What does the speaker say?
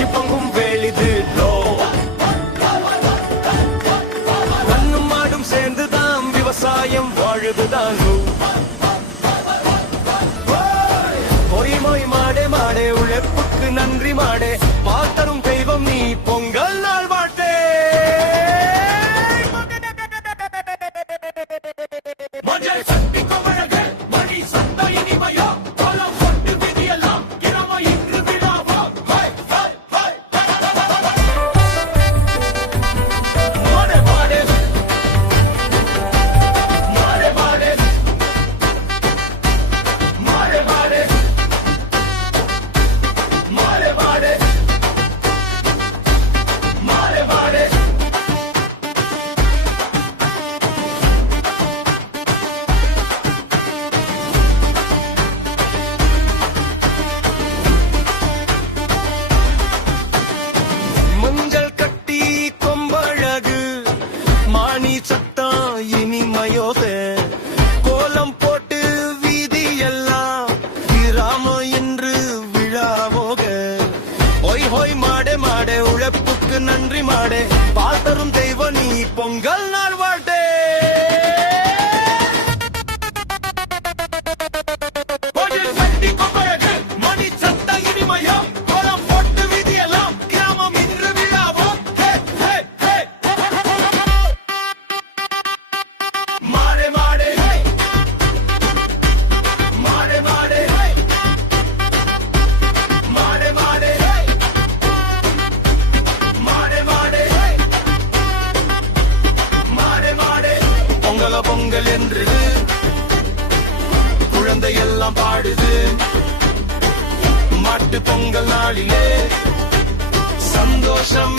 வச்சு பொங்கும் வேலிது கண்ணும் மாடும் சேர்ந்துதான் விவசாயம் வாழுதுதான் மொய் மாடே மாடே உழைப்புக்கு நன்றி மாடே பார்த்தரும் தெய்வம் நீ பொங்கல் நாள் வாழ்த்தே மஞ்சள் சக்தி கோவழகு மணி சத்த இனிமையோ கோலம் போட்டு விதியெல்லாம் இரவோ இன்று விழாவோ மாடே மாடே மாடே மாடே மாடே மாடே மாடே மாடே மாடே மாடே மஞ்சள் கட்டி கொம்பழகு மாணி சத்தா இனிமையோக கோலம் போட்டு வீதி எல்லாம் கிராம என்று விழாவோக ஹொய் ஹொய் மாடே மாடே உழைப்புக்கு நன்றி மாடே பார்த்தரும் தெய்வம் நீ பொங்கல் நாள் வாழ்த்தே மஞ்சள் கட்டி கொம்பழகு மணி சத்தா இனிமையோ கோலம் போட்டு வீதி எல்லாம் கிராமம் இன்று விழாவோ மாடே மாடே மாடே மாடே மாடே மாடே மாடே மாடே மாடே மாடே பொங்கல பொங்கல் என்று குழந்தை எல்லாம் பாடுது மாட்டு பொங்கல் நாளிலே சந்தோஷம்